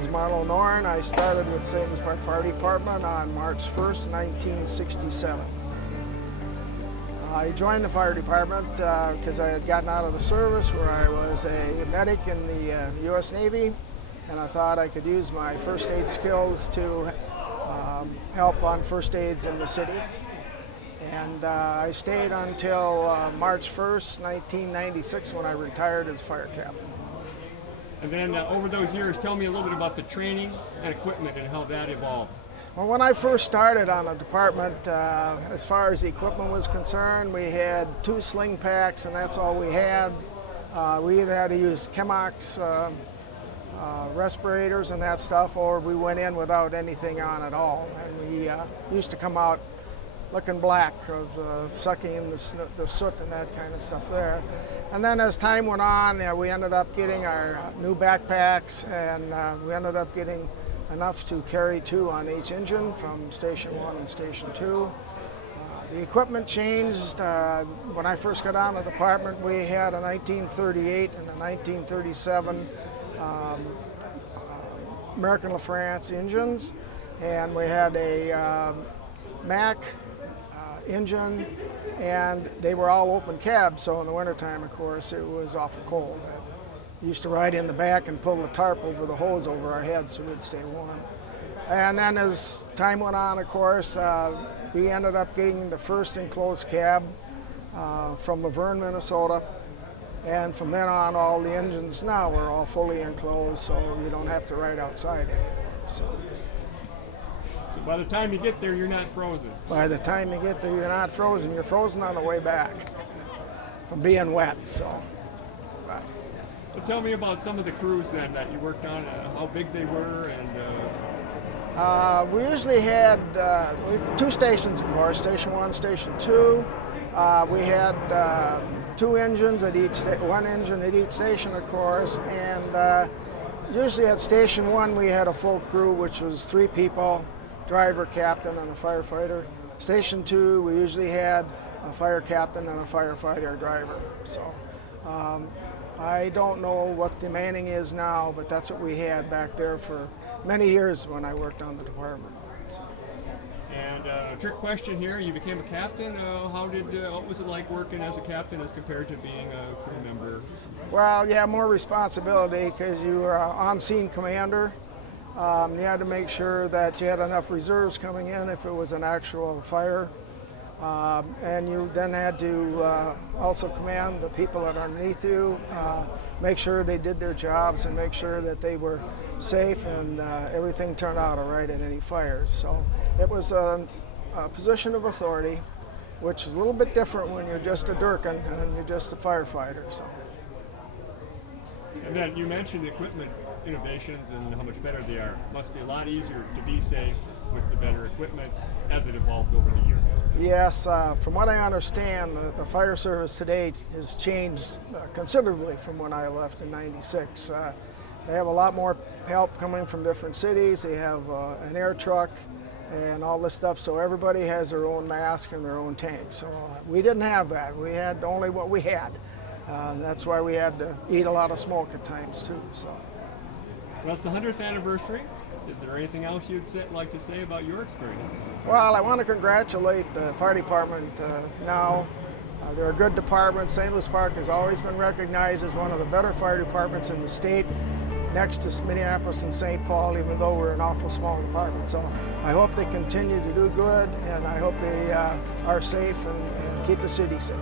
is Marlow Noren. I started with St. Louis Park Fire Department on March 1st, 1967. I joined the fire department because I had gotten out of the service where I was a medic in the U.S. Navy, and I thought I could use my first aid skills to help on first aids in the city. And I stayed until March 1st, 1996 when I retired as fire captain. And then over those years, tell me a little bit about the training and equipment and how that evolved. Well, when I first started on the department, as far as the equipment was concerned, we had 2 sling packs and that's all we had. We either had to use Chemox respirators and that stuff, or we went in without anything on at all. And we used to come out looking black of sucking in the soot and that kind of stuff there. And then as time went on, we ended up getting our new backpacks, and we ended up getting enough to carry 2 on each engine from Station 1 and Station 2. The equipment changed. When I first got on the department, we had a 1938 and a 1937 American LaFrance engines, and we had a Mack engine, and they were all open cab, so in the wintertime, of course, it was awful cold. I used to ride in the back and pull the tarp over the hose over our heads so we'd stay warm. And then as time went on, of course, we ended up getting the first enclosed cab from Laverne, Minnesota. And from then on, all the engines now are all fully enclosed, so you don't have to ride outside anymore. So by the time you get there, you're not frozen. By the time you get there, you're not frozen. You're frozen on the way back from being wet. So. But. Well, tell me about some of the crews then that you worked on, how big they were, and. We usually had 2 stations, of course, Station 1, Station 2. We had 2 engines at each, 1 engine at each station, of course, and usually at Station 1 we had a full crew, which was 3 people. Driver, captain, and a firefighter. Station 2, we usually had a fire captain and a firefighter driver. So I don't know what the manning is now, but that's what we had back there for many years when I worked on the department. So. And trick question here, you became a captain. What was it like working as a captain as compared to being a crew member? Well, yeah, more responsibility because you were an on-scene commander. You had to make sure that you had enough reserves coming in if it was an actual fire. And you then had to also command the people that are underneath you, make sure they did their jobs and make sure that they were safe and everything turned out all right at any fires. So it was a position of authority, which is a little bit different when you're just a Durkin and you're just a firefighter. So. And then you mentioned equipment innovations and how much better they are. It must be a lot easier to be safe with the better equipment as it evolved over the years. Yes, from what I understand, the fire service today has changed considerably from when I left in '96. They have a lot more help coming from different cities. They have an air truck and all this stuff, so everybody has their own mask and their own tank. So we didn't have that. We had only what we had. That's why we had to eat a lot of smoke at times too. So. Well, it's the 100th anniversary. Is there anything else you'd like to say about your experience? Well, I want to congratulate the fire department now. They're a good department. St. Louis Park has always been recognized as one of the better fire departments in the state, next to Minneapolis and St. Paul, even though we're an awful small department. So I hope they continue to do good, and I hope they are safe and keep the city safe.